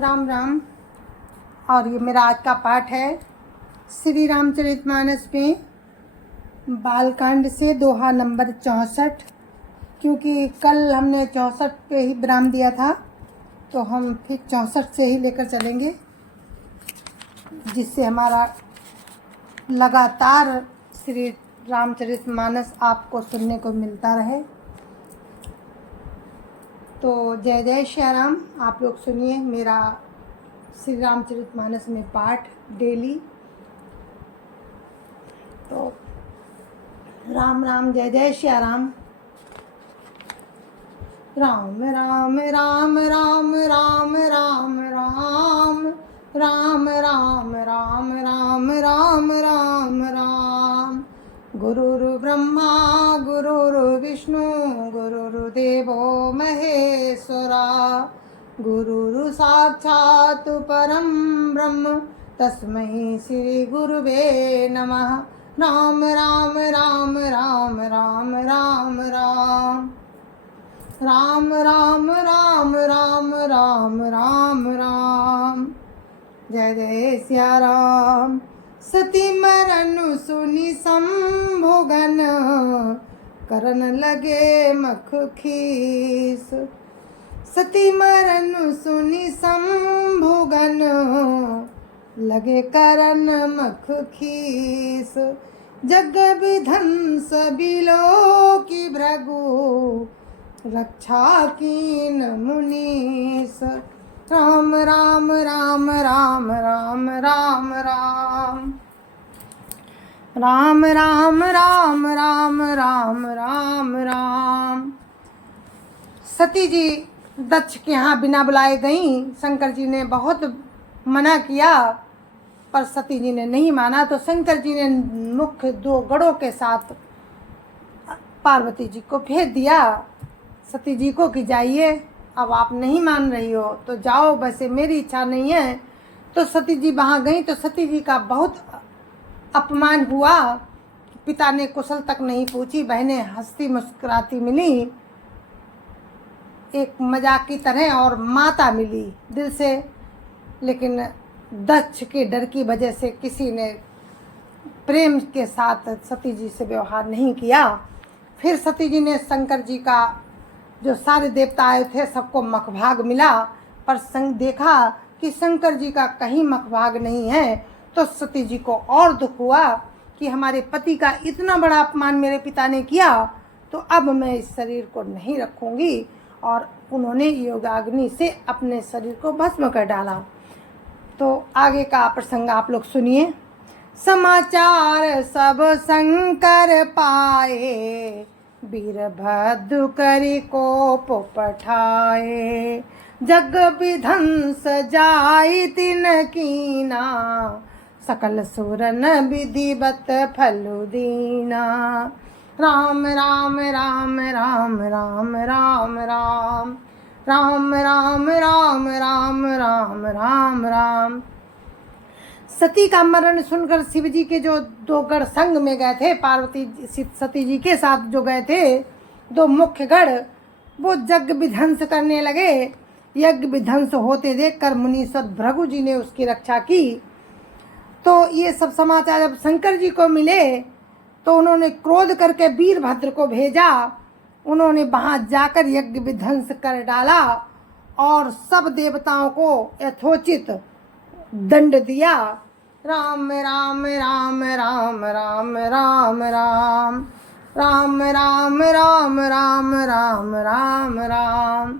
राम राम। और ये मेरा आज का पाठ है श्री रामचरितमानस में बालकांड से दोहा नंबर 64। क्योंकि कल हमने 64 पे ही विराम दिया था, तो हम फिर 64 से ही लेकर चलेंगे, जिससे हमारा लगातार श्री रामचरितमानस आपको सुनने को मिलता रहे। तो जय जय श्री राम। आप लोग सुनिए मेरा श्री रामचरितमानस में पाठ डेली। तो राम राम जय जय श्री राम। राम राम राम राम राम राम राम राम राम राम राम राम राम राम। गुरुर्ब्रह्मा गुरुर्विष्णु गुरुर्देवो महेश्वरा, गुरुर् साक्षात् परं ब्रह्म तस्मै श्री गुरुवे नमः। राम राम राम राम राम राम राम राम राम राम राम राम राम राम। जय जय सिया राम। सती मरनु सुनि संभोगन, करन लगे मख खीस। सती मरनु सुनि संभोगन, लगे करन मख खीस। जग विध्वंस बिलो की भृगु, रक्षा कीन मुनीस। राम राम राम राम राम राम राम राम राम राम राम राम राम राम। सती जी दक्ष के यहाँ बिना बुलाए गईं। शंकर जी ने बहुत मना किया, पर सती जी ने नहीं माना। तो शंकर जी ने मुख्य 2 गढ़ों के साथ पार्वती जी को भेज दिया सती जी को कि जाइए, अब आप नहीं मान रही हो तो जाओ, वैसे मेरी इच्छा नहीं है। तो सती जी वहाँ गई तो सती जी का बहुत अपमान हुआ। पिता ने कुशल तक नहीं पूछी, बहनें हंसती मुस्कुराती मिली एक मजाक की तरह, और माता मिली दिल से। लेकिन दक्ष के डर की वजह से किसी ने प्रेम के साथ सती जी से व्यवहार नहीं किया। फिर सती जी ने शंकर जी का, जो सारे देवता आए थे, सबको मखभाग मिला, पर देखा कि शंकर जी का कहीं मखभाग नहीं है। तो सती जी को और दुख हुआ कि हमारे पति का इतना बड़ा अपमान मेरे पिता ने किया, तो अब मैं इस शरीर को नहीं रखूंगी। और उन्होंने योगाग्नि से अपने शरीर को भस्म कर डाला। तो आगे का प्रसंग आप लोग सुनिए। समाचार सब शंकर पाए, वीरभद्र करि कोप पठाए। जग विध्वंस जाय तिन कीना, सकल सुरन विधिवत फलु दीना। राम राम राम राम राम राम राम राम राम राम राम राम राम राम। सती का मरण सुनकर शिव जी के जो 2 गढ़ संग में गए थे, पार्वती सती जी के साथ जो गए थे 2 मुख्य गढ़, वो यज्ञ विध्वंस करने लगे। यज्ञ विध्वंस होते देखकर मुनीश्वर भृगु जी ने उसकी रक्षा की। तो ये सब समाचार जब शंकर जी को मिले तो उन्होंने क्रोध करके वीरभद्र को भेजा। उन्होंने वहाँ जाकर यज्ञ विध्वंस कर डाला और सब देवताओं को यथोचित दंड दिया। राम राम राम राम राम राम राम राम राम राम राम राम राम राम।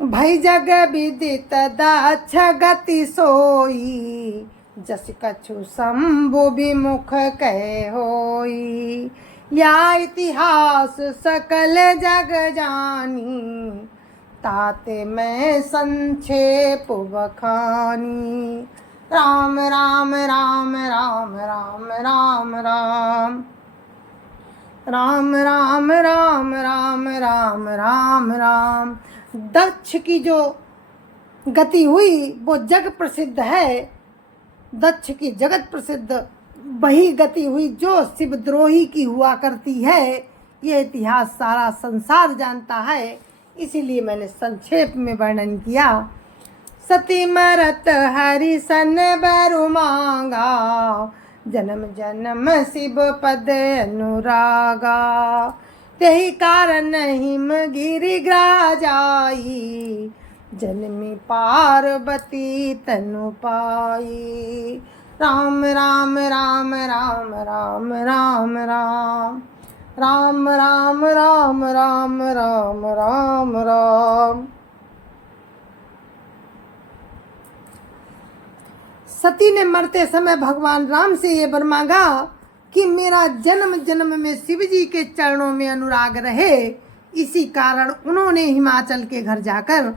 भई जग विदित दक्ष गति सोई, जस कछु शंभु विमुख कहे होई। या इतिहास सकल जग जानी, ताते मैं संक्षेप बखानी। राम राम राम राम राम राम राम राम राम राम राम राम राम राम। दक्ष की जो गति हुई वो जग प्रसिद्ध है। दक्ष की जगत प्रसिद्ध वही गति हुई जो शिवद्रोही की हुआ करती है। ये इतिहास सारा संसार जानता है, इसीलिए मैंने संक्षेप में वर्णन किया। सती मरत हरि सन बैरु मांगा, जन्म जन्म शिव पद अनुरागा। तेहि कारण हिम गिरि ग्राह जाई, जन्मी पार्वती तनु पाई। राम राम राम राम राम राम राम राम राम राम राम राम राम राम। सती ने मरते समय भगवान राम से ये वर मांगा कि मेरा जन्म जन्म में शिव जी के चरणों में अनुराग रहे। इसी कारण उन्होंने हिमाचल के घर जाकर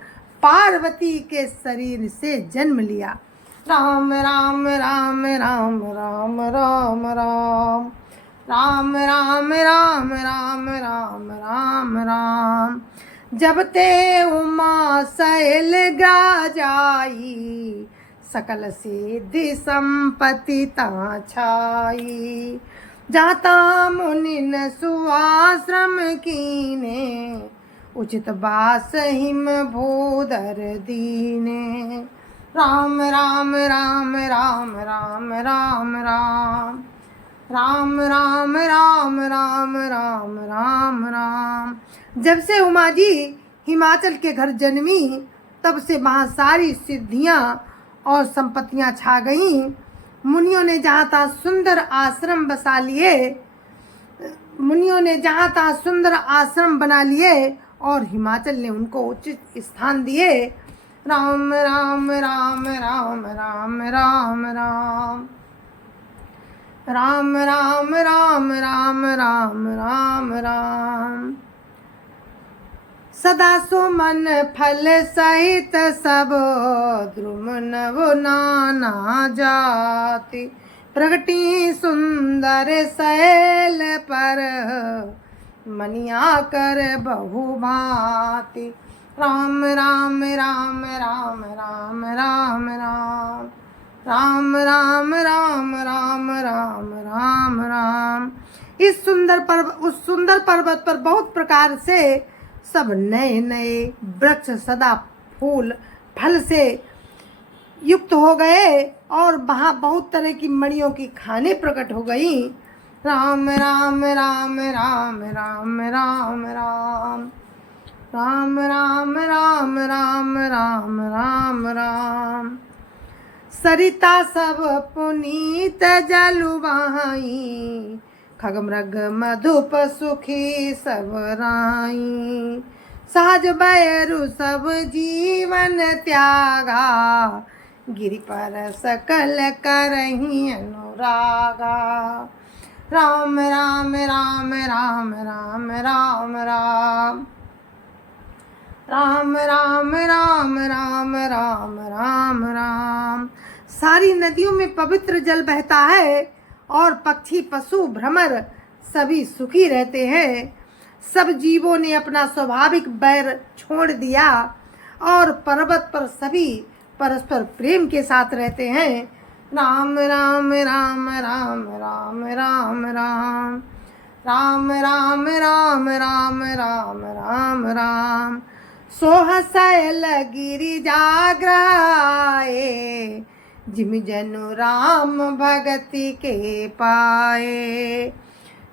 पार्वती के शरीर से जन्म लिया। राम राम राम राम राम राम राम राम राम राम राम राम राम राम। जब ते उमा शैल गा जाई, सकल सिद्धि संपत्ति ता छाई। जाता मुनिन सुआश्रम कीने, उचित बास हिम भूधर दीने। राम राम राम राम राम राम राम राम राम राम राम राम राम राम। जब से उमा जी हिमाचल के घर जन्मी, तब से वहाँ सारी सिद्धियाँ और संपत्तियाँ छा गईं। मुनियों ने जहाँ तहाँ सुंदर आश्रम बसा लिए, मुनियों ने जहाँ तहाँ सुंदर आश्रम बना लिए और हिमाचल ने उनको उचित स्थान दिए। राम राम राम राम राम राम राम राम राम राम राम राम राम राम। सदा सुमन फल सहित सब, द्रुम नव नाना जाति। प्रगटी सुंदर शैल पर, मनिया कर बहु भांति। राम राम राम राम राम राम राम राम राम राम राम राम राम राम। उस सुंदर पर्वत पर बहुत प्रकार से सब नए नए वृक्ष सदा फूल फल से युक्त हो गए और वहाँ बहुत तरह की मणियों की खाने प्रकट हो गई। राम राम राम राम राम राम राम राम राम राम राम राम राम राम। सरिता सब पुनीत जलु बहाई, खग मृग मधुप सुखी सब राई। सहज बैरु सब जीवन त्यागा, गिरि पर सकल करही अनुरागा। राम राम राम राम राम राम राम राम राम राम राम राम राम राम। सारी नदियों में पवित्र जल बहता है और पक्षी पशु भ्रमर सभी सुखी रहते हैं। सब जीवों ने अपना स्वाभाविक बैर छोड़ दिया और पर्वत पर सभी परस्पर प्रेम के साथ रहते हैं। राम राम राम राम राम राम राम राम राम राम राम राम राम राम। सोह शैल गिरि जाग्राए, जिम जनु राम भगति के पाए।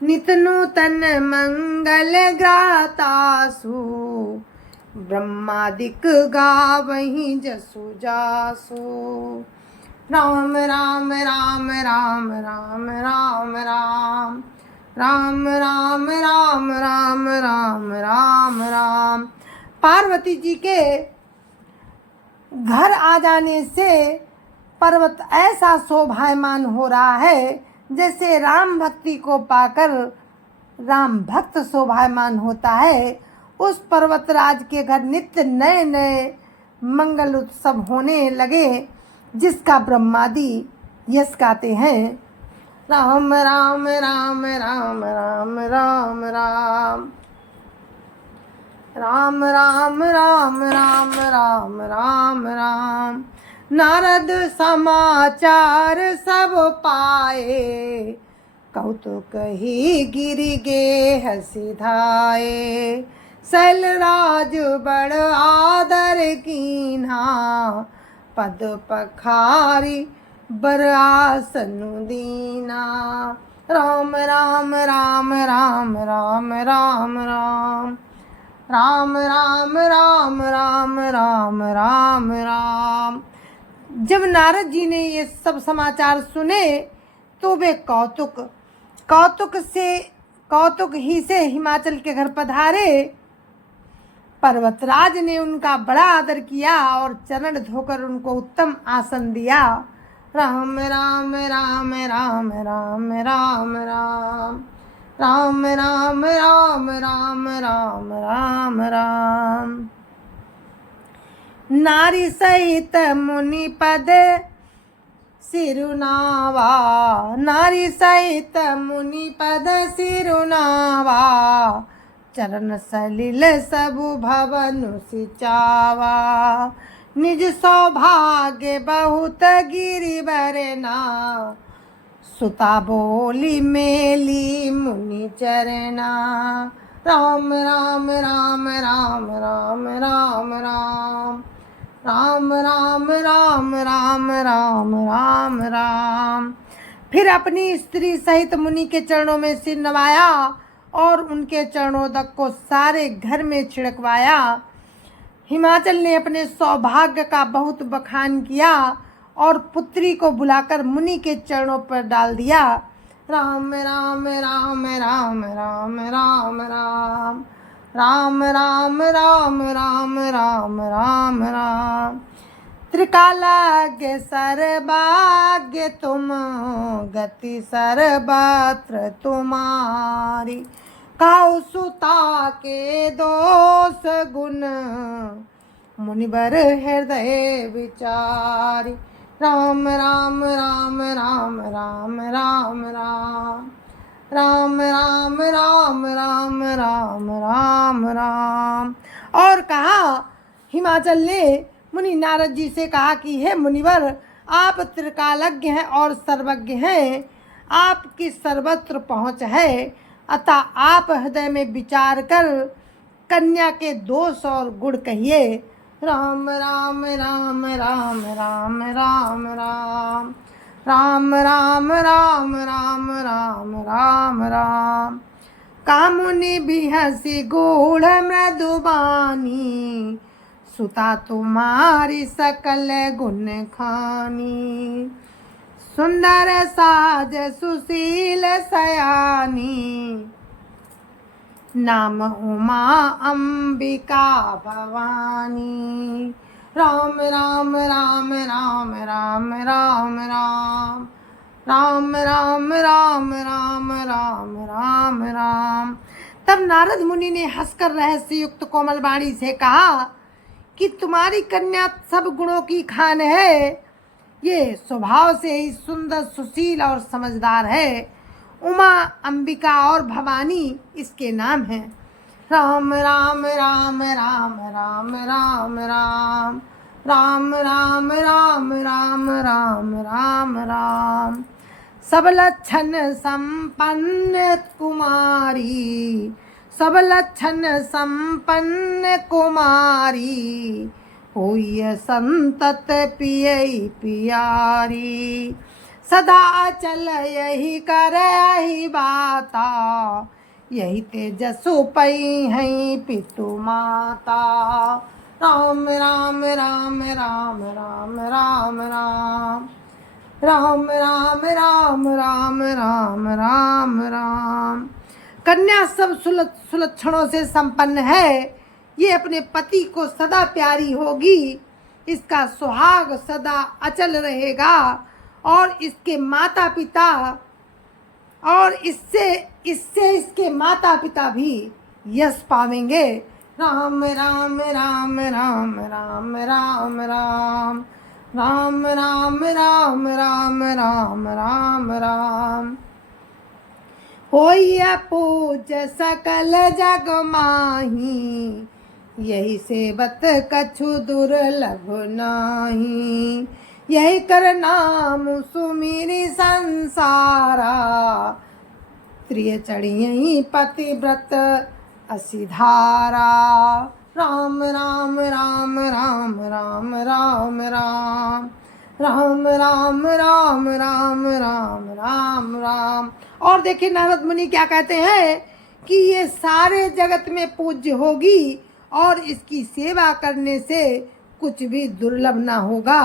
नित नूतन मंगल गातासु, ब्रह्मादिक गावहीं जसु जासु। राम राम राम राम राम राम राम राम राम राम राम राम राम राम। पार्वती जी के घर आ जाने से पर्वत ऐसा शोभायमान हो रहा है जैसे राम भक्ति को पाकर राम भक्त शोभायमान होता है। उस पर्वतराज के घर नित्य नए नए मंगल उत्सव होने लगे, जिसका ब्रह्मादि यश गाते हैं। राम राम राम राम राम राम राम राम राम राम राम राम राम राम। नारद समाचार सब पाए, कौतुक ही गिरि गेह सिधाए। शैलराज बड़ आदर कीन्हा, पद पखारी बर आसनु दीना। राम राम राम राम राम राम राम राम राम राम राम राम राम राम। जब नारद जी ने ये सब समाचार सुने तो वे कौतुक ही से हिमाचल के घर पधारे। पर्वतराज ने उनका बड़ा आदर किया और चरण धोकर उनको उत्तम आसन दिया। राम राम राम राम राम राम राम राम राम राम राम राम राम राम। नारी सहित मुनि पद सिरुनावा, नारी सहित मुनि पद सिरुनावा। चरण सलिल सबु भवनु सिचावा। निज सौभाग्य बहुत गिरिवरना, सुता बोली मेली मुनि चरना। राम राम राम राम राम राम राम राम राम राम राम राम राम राम। फिर अपनी स्त्री सहित मुनि के चरणों में सिर नवाया और उनके चरणोदक को सारे घर में छिड़कवाया। हिमाचल ने अपने सौभाग्य का बहुत बखान किया और पुत्री को बुलाकर मुनि के चरणों पर डाल दिया। राम राम राम राम राम राम राम राम राम राम राम राम राम राम। त्रिकालाग्य सर्वभाग्य तुम, गति सर्वत्र तुम्हारी। काहु सुता के दोष गुण, मुनिवर हृदय विचारी। राम राम राम राम राम राम राम राम राम राम राम राम राम राम। और कहा, हिमाचल ने मुनि नारद जी से कहा कि हे मुनिवर, आप त्रिकालज्ञ हैं और सर्वज्ञ हैं, आपकी सर्वत्र पहुँच है, अतः आप हृदय में विचार कर कन्या के दोष और गुण कहिए। राम राम राम राम राम राम राम राम राम राम राम राम राम राम। कामुनि बिहसी गूढ़ मृदुबानी, सुता तुम्हारी सकल गुण खानी। सुंदर साज सुशील सयानी, नाम उमा अंबिका भवानी। राम राम राम राम राम राम राम राम राम राम राम राम राम राम। तब नारद मुनि ने हंसकर रहस्य युक्त कोमल वाणी से कहा कि तुम्हारी कन्या सब गुणों की खान है। ये स्वभाव से ही सुंदर, सुशील और समझदार है। उमा, अंबिका और भवानी इसके नाम हैं। राम राम राम राम राम राम राम राम राम राम राम राम राम राम। सब लक्षण संपन्न कुमारी, सब लक्षण संपन्न कुमारी। होई संतत पियई पियारी, सदा चल यही कर यही बाता। यही तेजसु पई हैं पितु माता। राम राम राम राम राम राम राम राम राम राम राम राम राम राम। कन्या सब सुलक्षणों से संपन्न है। ये अपने पति को सदा प्यारी होगी, इसका सुहाग सदा अचल रहेगा और इसके माता पिता और इससे इसके माता पिता भी यश पावेंगे। राम राम राम राम राम राम राम राम राम राम राम राम राम राम। होई पूज सकल जग माही, यही सेवत कछु दुर्लभ नाही। यही कर नाम सुमिरी संसारा, प्रिय चढ़ियई पतिव्रत असिधारा। राम राम राम राम राम राम राम राम राम राम राम राम राम राम। और देखिए नारद मुनि क्या कहते हैं कि ये सारे जगत में पूज्य होगी और इसकी सेवा करने से कुछ भी दुर्लभ ना होगा।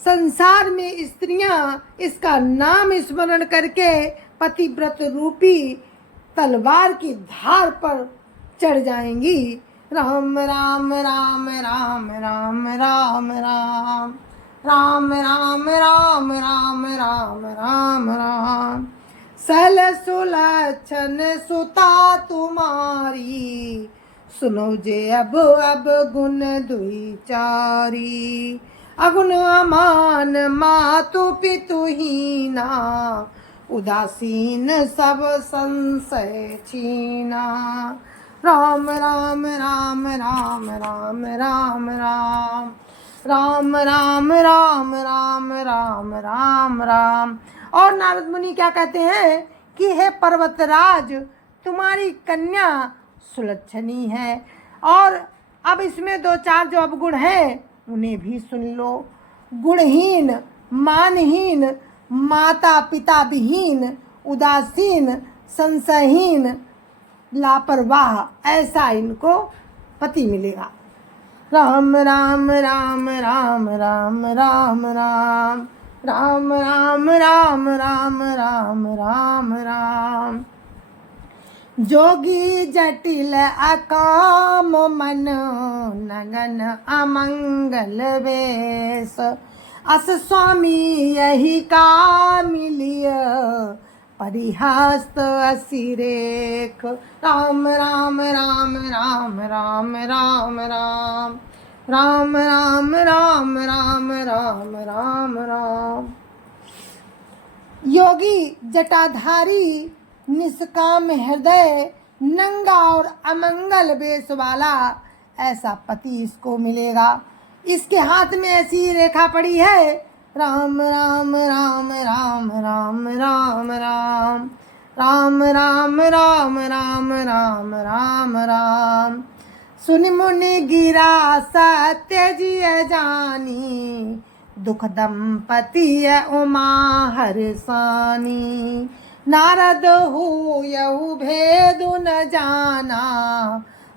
संसार में स्त्रियां इसका नाम स्मरण करके पतिव्रत रूपी तलवार की धार पर चढ़ जाएंगी। राम राम राम राम राम राम राम राम राम राम राम राम राम राम। सल सुलक्षण सुता तुम्हारी, सुनो जे अब गुण दुई चारी। अगुण अमान मातु पितु हीना, उदासीन सब संशय छीना। राम राम राम राम राम राम राम राम राम राम राम राम राम राम। और नारद मुनि क्या कहते हैं कि हे पर्वतराज, तुम्हारी कन्या सुलक्षणी है। और अब इसमें दो चार जो अवगुण हैं उन्हें भी सुन लो। गुणहीन, मानहीन, माता पिता विहीन, उदासीन, संशयहीन, लापरवाह, ऐसा इनको पति मिलेगा। राम राम राम राम राम राम राम राम राम राम राम राम राम राम। जोगी जटिल अकाम मन, नगन अमंगल वेश। अस स्वामी यही का मिलिय, परिहस्त असिरेख। राम राम राम राम राम राम राम राम राम राम राम राम राम राम। योगी जटाधारी, निष्काम हृदय, नंगा और अमंगल वेश वाला, ऐसा पति इसको मिलेगा। इसके हाथ में ऐसी रेखा पड़ी है, राम राम राम राम राम राम राम राम राम राम राम राम राम राम। सुनि मुनि गिरा सत्य जिय जानी, दुख दंपति उमा हर्षानी। नारद हो यहु भेद न जाना,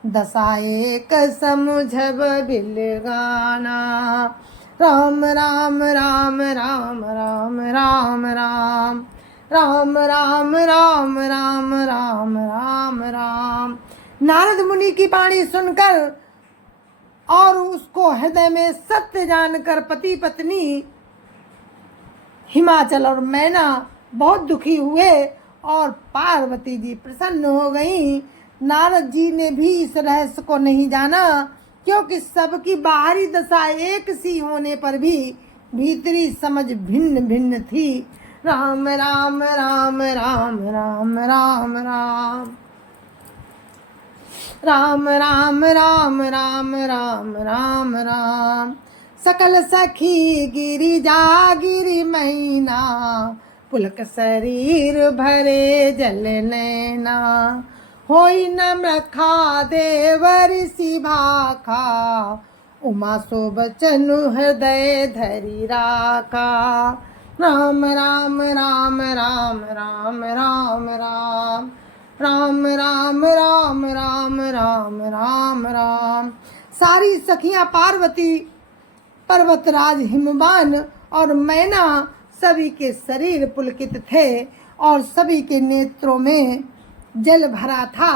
दशा एक समुझब बिलगाना। राम राम राम राम राम राम राम राम राम राम राम राम राम राम। नारद मुनि की वाणी सुनकर और उसको हृदय में सत्य जानकर पति पत्नी हिमाचल और मैना बहुत दुखी हुए और पार्वती जी प्रसन्न हो गईं। नारद जी ने भी इस रहस्य को नहीं जाना, क्योंकि सबकी बाहरी दशा एक सी होने पर भी भीतरी समझ भिन्न भिन्न थी। राम राम राम राम राम राम राम राम राम राम राम राम राम राम। सकल सखी गिरिजा गिरि मैना, पुलक शरीर भरे जल नैना। होई नम्र खा देव ऋषि भाखा, उमा सो बचनु हृदय धरि राखा। राम राम राम राम राम राम राम राम राम राम राम राम राम राम। सारी सखियां पार्वती, पर्वतराज हिमवान और मैना, सभी के शरीर पुलकित थे और सभी के नेत्रों में जल भरा था।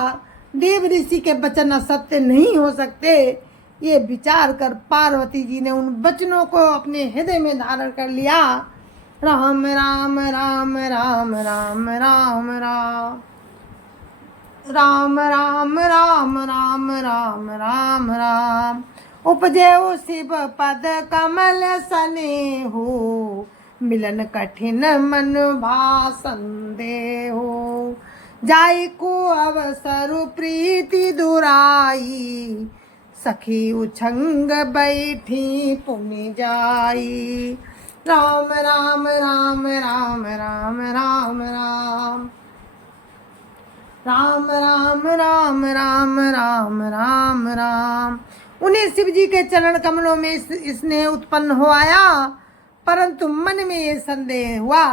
देव ऋषि के वचन असत्य नहीं हो सकते, ये विचार कर पार्वती जी ने उन वचनों को अपने हृदय में धारण कर लिया। राम राम राम राम राम राम राम राम राम राम राम राम राम राम। उपजे शिव पद कमल स्नेहो, मिलन कठिन मन भासन देहो। जाई को अवसर प्रीति दुराई, सखी उछंग बैठी पुनि जाई। राम राम राम राम राम राम राम राम राम राम राम राम राम राम। उन्हें शिव जी के चरण कमलों में स्नेह उत्पन्न हो आया, परंतु मन में ये संदेह हुआ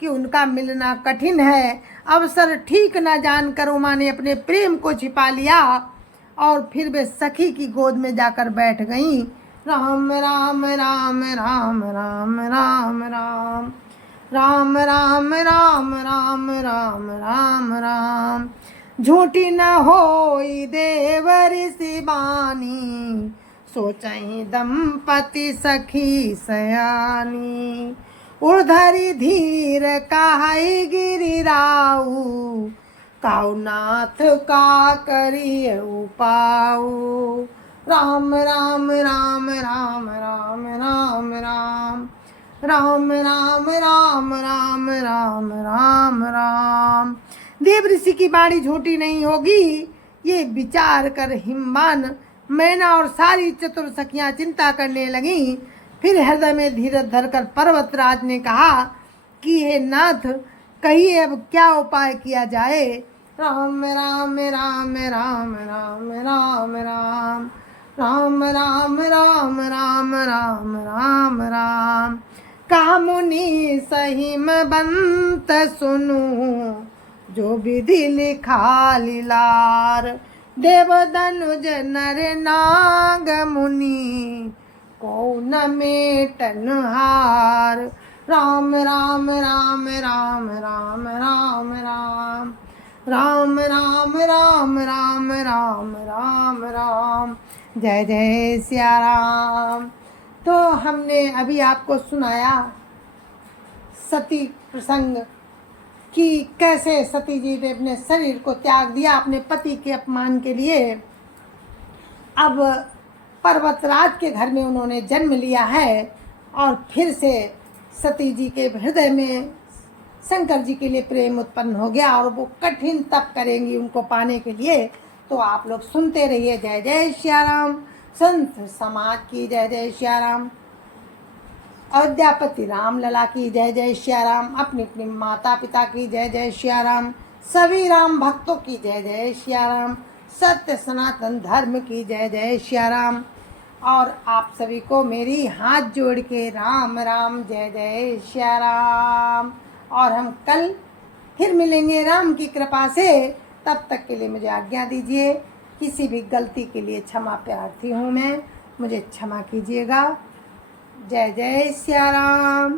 कि उनका मिलना कठिन है। अवसर ठीक न जानकर उमा ने अपने प्रेम को छिपा लिया और फिर वे सखी की गोद में जाकर बैठ गईं। राम राम राम राम राम राम राम राम राम राम राम राम राम राम। झूठी न होई देवर सिबानी, सोचहि दंपति सखी सयानी। उर्धरि धीर काहि गिरिराऊ, काउनाथ का करिय उपाऊ। राम राम राम राम राम राम राम राम राम राम राम राम राम राम। देव ऋषि की बाणी झूठी नहीं होगी, ये विचार कर हिमवान मैना और सारी चतुर सखियां चिंता करने लगीं। फिर हृदय में धीरज धरकर पर्वतराज ने कहा कि हे नाथ, कहिए अब क्या उपाय किया जाए। राम राम राम राम राम राम राम राम राम राम राम राम राम राम। कहा मुनि सहिम बंत सुनु, जो विधि लिखा लीलार। देव धनुज नर नाग मुनि, को न मेटन हार। राम राम राम राम राम राम राम राम राम राम राम राम राम राम। जय जय सिया राम। तो हमने अभी आपको सुनाया सती प्रसंग कि कैसे सती जी ने अपने शरीर को त्याग दिया अपने पति के अपमान के लिए। अब पर्वतराज के घर में उन्होंने जन्म लिया है और फिर से सती जी के हृदय में शंकर जी के लिए प्रेम उत्पन्न हो गया और वो कठिन तप करेंगी उनको पाने के लिए। तो आप लोग सुनते रहिए। जय जय श्या राम। संत समाज की जय जय श्या राम। अयोध्यापति राम लला की जय जय श्या राम। अपनी अपनी माता पिता की जय जय श्या राम। सभी राम भक्तों की जय जय श्या राम। सत्य सनातन धर्म की जय जय श्या राम। और आप सभी को मेरी हाथ जोड़ के राम राम जय जय श्या राम। और हम कल फिर मिलेंगे राम की कृपा से। तब तक के लिए मुझे आज्ञा दीजिए। किसी भी गलती के लिए क्षमा प्रार्थी हूँ मैं, मुझे क्षमा कीजिएगा। जय जय श्या राम।